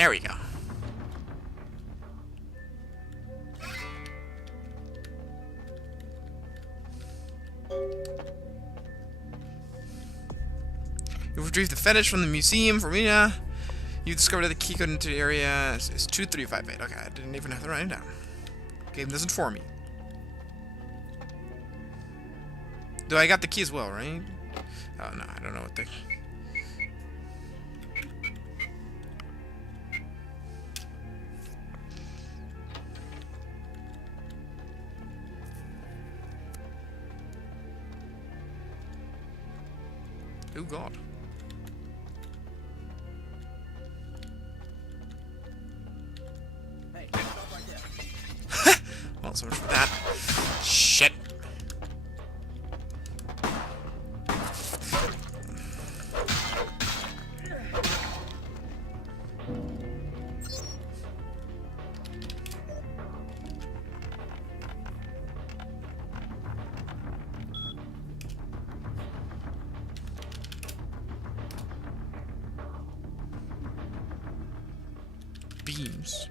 There we go. You've retrieved the fetish from the museum for Mina. You discovered that the key code into the area is 2358. Okay, I didn't even have to write it down. Game doesn't inform me. Though I got the key as well, right? Oh no, I don't know what the... Oh god. Hey, stop right there. Well, so much for that. Shit. Beams.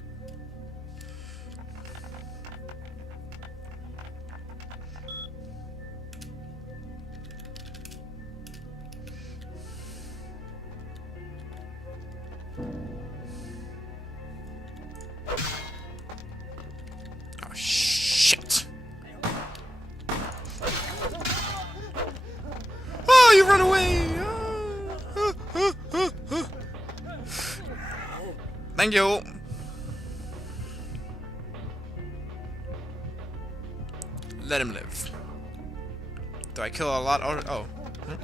Oh shit. Oh, you run away. Thank you. Let him live. Do I kill a lot? Oh. Huh?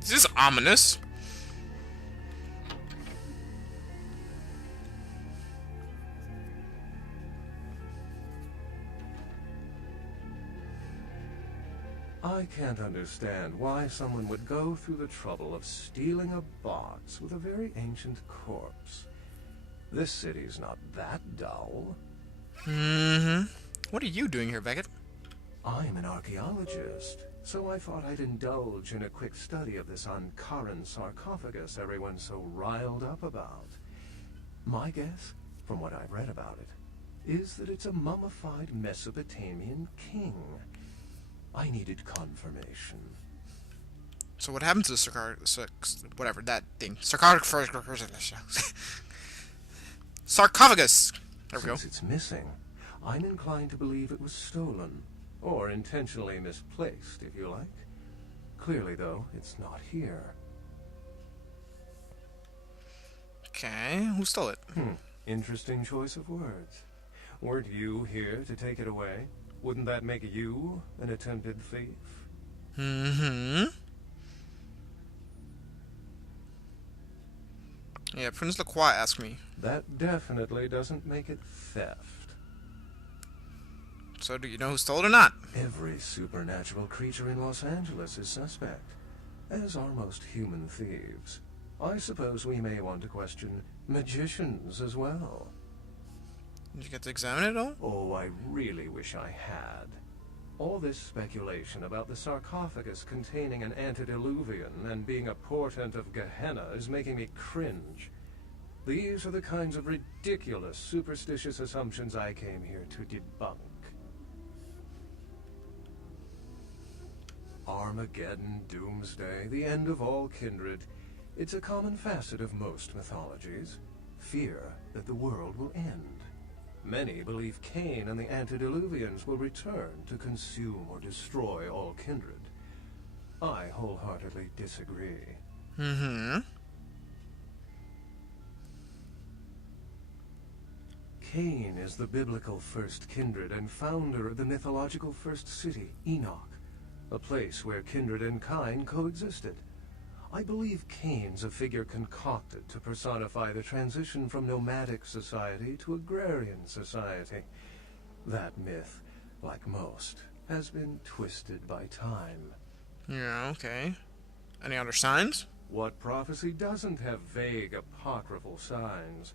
This is ominous. I can't understand why someone would go through the trouble of stealing a box with a very ancient corpse. This city's not that dull. Mm-hmm. What are you doing here, Beckett? I'm an archaeologist, so I thought I'd indulge in a quick study of this Ankaran sarcophagus everyone's so riled up about. My guess, from what I've read about it, is that it's a mummified Mesopotamian king. I needed confirmation. So what happened to the whatever that thing? Sarcophagus. There we go. Since it's missing, I'm inclined to believe it was stolen, or intentionally misplaced, if you like. Clearly, though, it's not here. Okay, who stole it? Interesting choice of words. Weren't you here to take it away? Wouldn't that make you an attempted thief? Mm-hmm. Yeah, Prince Lacroix asked me. That definitely doesn't make it theft. So do you know who stole it or not? Every supernatural creature in Los Angeles is suspect, as are most human thieves. I suppose we may want to question magicians as well. Did you get to examine it all? Oh, I really wish I had. All this speculation about the sarcophagus containing an antediluvian and being a portent of Gehenna is making me cringe. These are the kinds of ridiculous, superstitious assumptions I came here to debunk. Armageddon, doomsday, the end of all kindred. It's a common facet of most mythologies. Fear that the world will end. Many believe Cain and the antediluvians will return to consume or destroy all kindred. I wholeheartedly disagree. Mm-hmm. Cain is the biblical first kindred and founder of the mythological first city, Enoch, a place where kindred and kind coexisted. I believe Cain's a figure concocted to personify the transition from nomadic society to agrarian society. That myth, like most, has been twisted by time. Yeah, okay. Any other signs? What prophecy doesn't have vague apocryphal signs?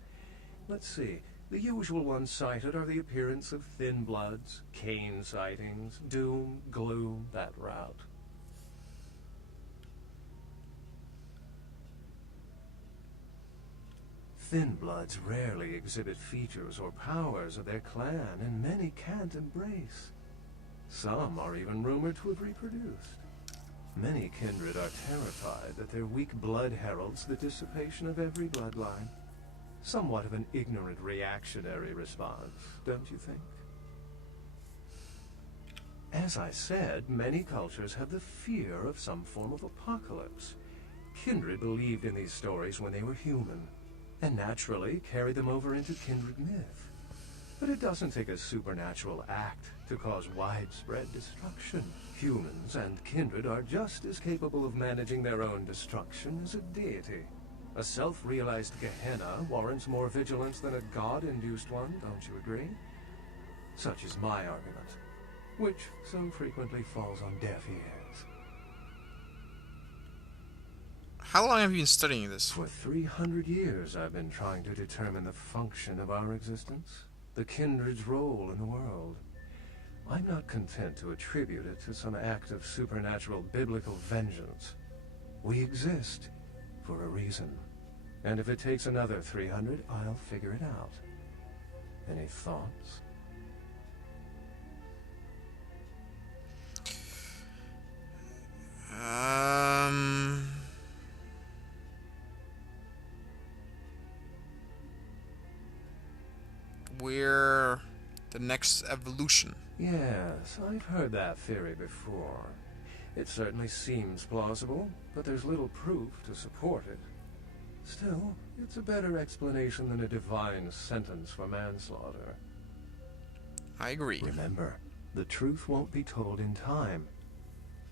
Let's see. The usual ones cited are the appearance of thin bloods, Cain sightings, doom, gloom, that route. Thin bloods rarely exhibit features or powers of their clan, and many can't embrace. Some are even rumored to have reproduced. Many kindred are terrified that their weak blood heralds the dissipation of every bloodline. Somewhat of an ignorant reactionary response, don't you think? As I said, many cultures have the fear of some form of apocalypse. Kindred believed in these stories when they were human, and naturally carried them over into kindred myth. But it doesn't take a supernatural act to cause widespread destruction. Humans and kindred are just as capable of managing their own destruction as a deity. A self-realized Gehenna warrants more vigilance than a god-induced one, don't you agree? Such is my argument, which so frequently falls on deaf ears. How long have you been studying this? For 300 years I've been trying to determine the function of our existence, the kindred's role in the world. I'm not content to attribute it to some act of supernatural biblical vengeance. We exist for a reason. And if it takes another 300, I'll figure it out. Any thoughts? We're the next evolution. Yes, I've heard that theory before. It certainly seems plausible, but there's little proof to support it. Still, it's a better explanation than a divine sentence for manslaughter. I agree. Remember, the truth won't be told in time.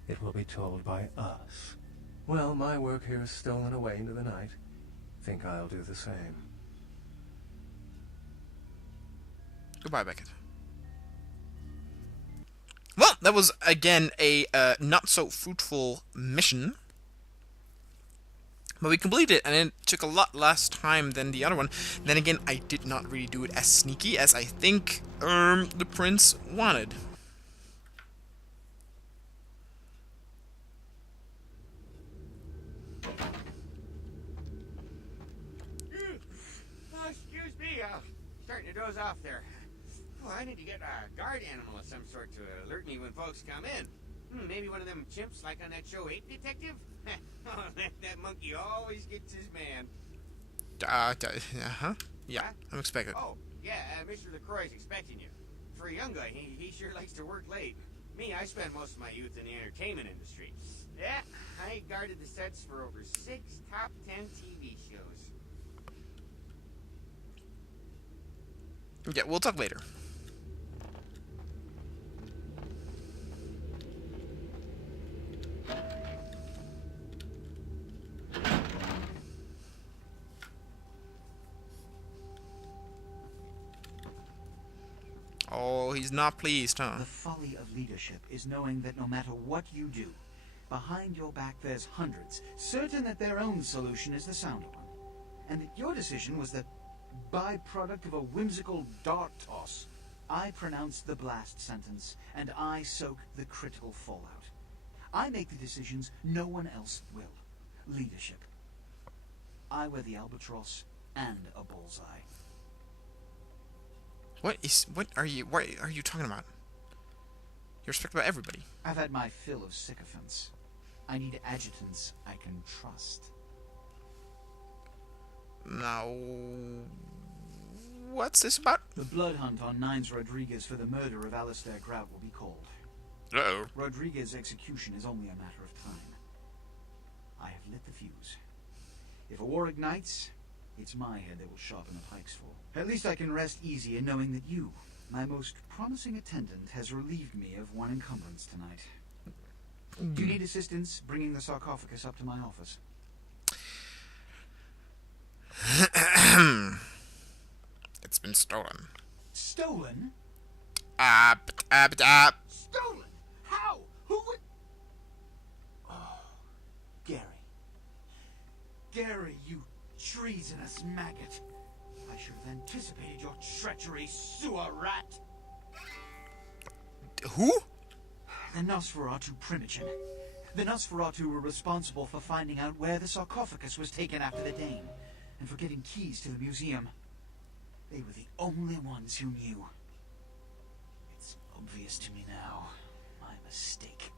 It will be told by us. Well, my work here is stolen away into the night. Think I'll do the same. Goodbye, Beckett. Well, that was, again, a not-so-fruitful mission. But we completed it, and it took a lot less time than the other one. Then again, I did not really do it as sneaky as I think the prince wanted. Oh, excuse me, starting to doze off there. Oh, I need to get a guard animal of some sort to alert me when folks come in. Maybe one of them chimps like on that show 8 Detective? Oh, that monkey always gets his man. Uh-huh. Yeah, Huh? I'm expecting. Oh, yeah, Mr. LaCroix's expecting you. For a young guy, he sure likes to work late. Me, I spend most of my youth in the entertainment industry. Yeah, I guarded the sets for over 6 top 10 TV shows. Yeah, we'll talk later. Oh, he's not pleased, huh? The folly of leadership is knowing that no matter what you do, behind your back there's hundreds, certain that their own solution is the sounder one. And that your decision was the byproduct of a whimsical dart toss. I pronounce the blast sentence, and I soak the critical fallout. I make the decisions no one else will. Leadership. I wear the albatross and a bullseye. What are you talking about? You're respected by everybody. I've had my fill of sycophants. I need adjutants I can trust. Now, what's this about? The blood hunt on Nines Rodriguez for the murder of Alistair Grout will be called. Uh-oh. Rodriguez's execution is only a matter of time. I have lit the fuse. If a war ignites, It's my head they will sharpen the pikes for. At least I can rest easy in knowing that you, my most promising attendant, has relieved me of one encumbrance tonight. Do you need assistance bringing the sarcophagus up to my office? It's been stolen. Stolen? Stolen? How? Who would... Oh, Gary. Gary, you treasonous maggot. I should have anticipated your treachery, sewer rat. Who? The Nosferatu Primogen. The Nosferatu were responsible for finding out where the sarcophagus was taken after the Dane, and for getting keys to the museum. They were the only ones who knew. It's obvious to me now. My mistake.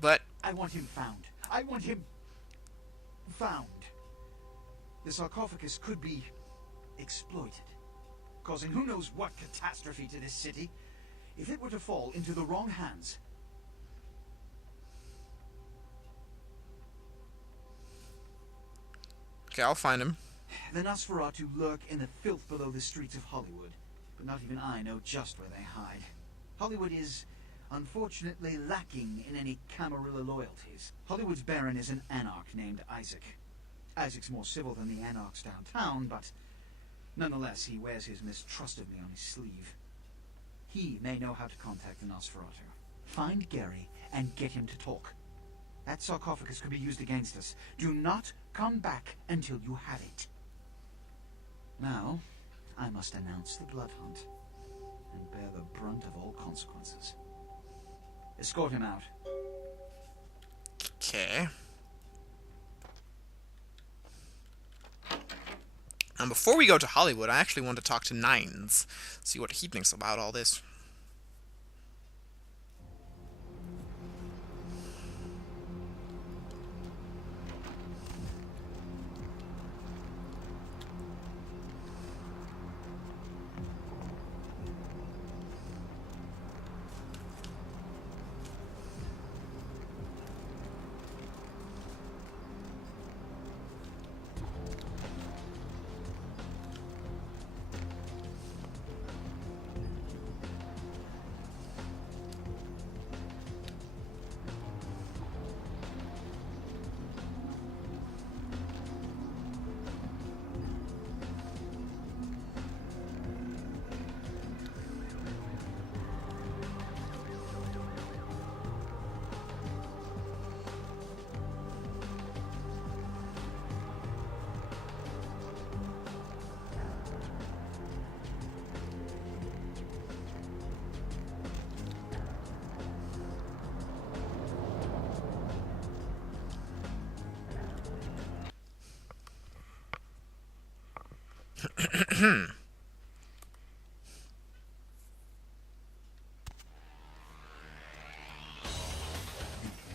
But I want him found. I want him found. The sarcophagus could be exploited, causing who knows what catastrophe to this city. If it were to fall into the wrong hands... okay, I'll find him. The Nosferatu lurk in the filth below the streets of Hollywood, but not even I know just where they hide. Hollywood is, unfortunately, lacking in any Camarilla loyalties. Hollywood's baron is an anarch named Isaac. Isaac's more civil than the anarchs downtown, but nonetheless he wears his mistrust of me on his sleeve. He may know how to contact the Nosferatu. Find Gary and get him to talk. That sarcophagus could be used against us. Do not come back until you have it. Now, I must announce the blood hunt and bear the brunt of all consequences. Escort him out. Okay. And before we go to Hollywood, I actually want to talk to Nines, see what he thinks about all this.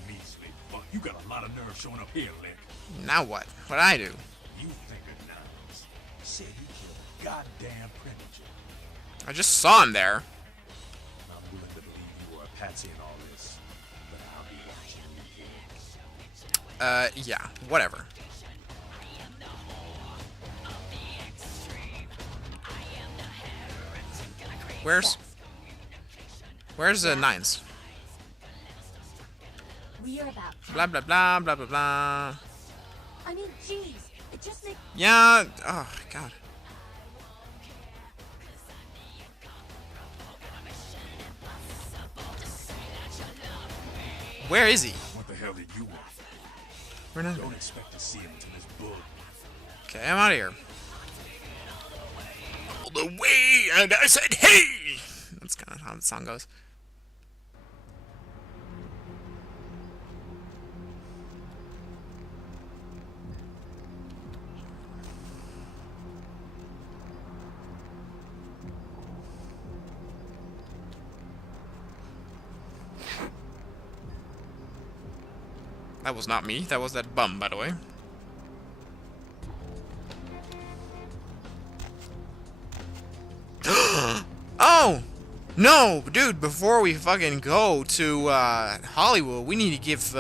Measly fuck. You got a lot of nerve showing up here, Lick. Now what? What'd I do? You think of Nines. Said he killed a goddamn Primogen. I just saw him there. I'm willing to believe you were a patsy in all this, but I'll be watching you here. Yeah, whatever. Where's the Nines? We are about Blah blah blah blah blah blah. I mean, jeez, it just makes... Yeah. Oh God. Where is he? What the hell did you want? We're not. Don't expect to see him until this book. Okay, I'm out of here. All the way, and I said, "Hey!" That's kind of how the song goes. That was not me. That was that bum, by the way. Oh! No! Dude, before we fucking go to Hollywood, we need to give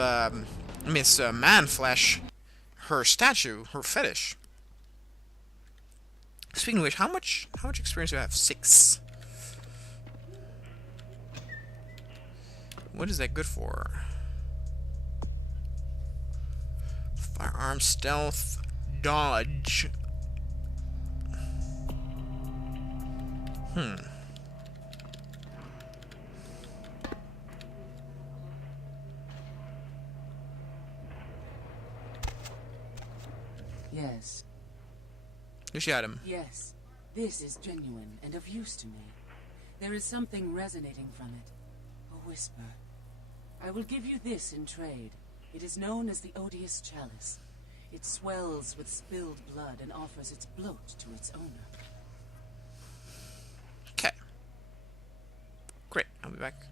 Miss Manflesh her statue, her fetish. Speaking of which, how much experience do I have? 6. What is that good for? Firearm, stealth, dodge. Yes, You shot him. yes. This is genuine and of use to me. There is something resonating from it. A whisper. I will give you this in trade. It is known as the odious chalice. It swells with spilled blood and offers its bloat to its owner. Okay. Great. I'll be back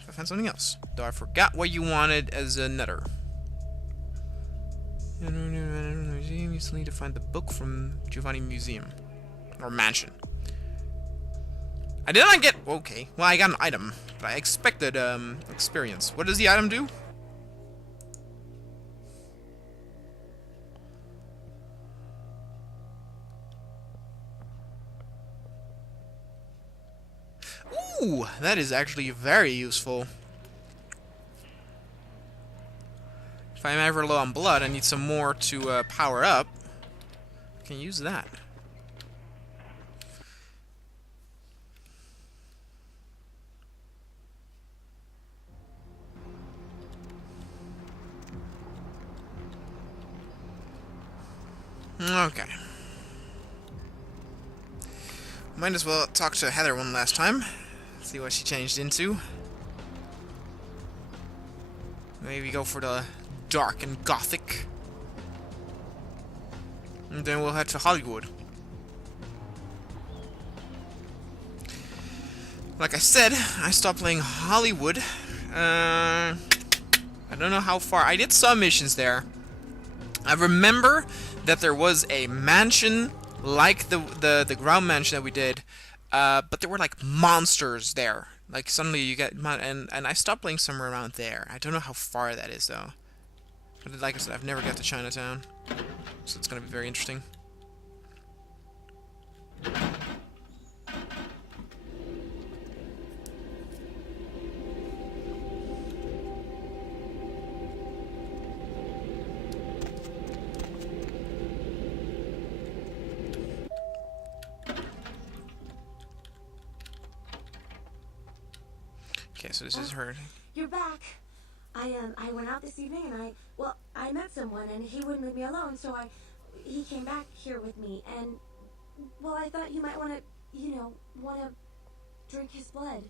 if I find something else. Though I forgot what you wanted as a netter. Museum. You still need to find the book from Giovanni Museum. Or Mansion. I did not get... Okay. Well, I got an item. But I expected, experience. What does the item do? Ooh, that is actually very useful. If I'm ever low on blood, I need some more to power up. I can use that. Okay. Might as well talk to Heather one last time. See what she changed into. Maybe go for the dark and gothic. And then we'll head to Hollywood. Like I said, I stopped playing Hollywood. I don't know how far. I did some missions there. I remember that there was a mansion like the ground mansion that we did, but there were like monsters there. Like suddenly you get and I stopped playing somewhere around there. I don't know how far that is though. But like I said, I've never got to Chinatown, so it's gonna be very interesting. Okay, so this is her. You're back. I went out this evening and I met someone and he wouldn't leave me alone, so he came back here with me and, well, I thought you might want to drink his blood.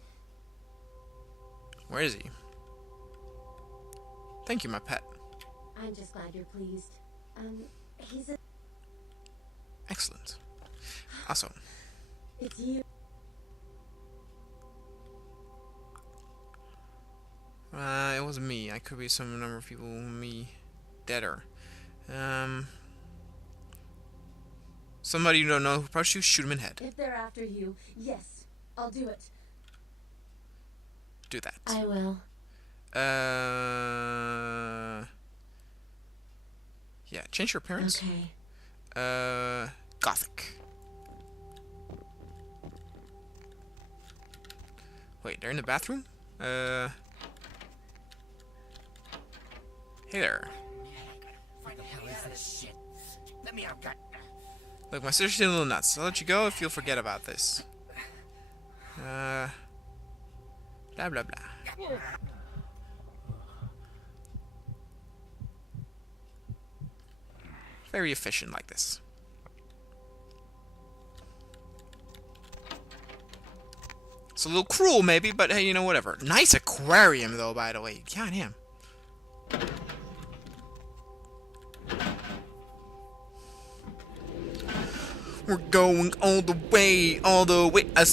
Where is he? Thank you, my pet. I'm just glad you're pleased. He's a... Excellent. Also, It's you. it wasn't me. I could be some number of people, me, deader. Somebody you don't know who approached you, shoot him in head. If they're after you, yes, I'll do it. Do that. I will. Yeah, change your appearance. Okay. Gothic. Wait, they're in the bathroom? Hey there. What the hell is this shit? Let me out, God. Look, my sister's a little nuts. I'll let you go if you'll forget about this. Blah, blah, blah. Very efficient like this. It's a little cruel, maybe, but hey, you know, whatever. Nice aquarium, though, by the way. God damn. We're going all the way,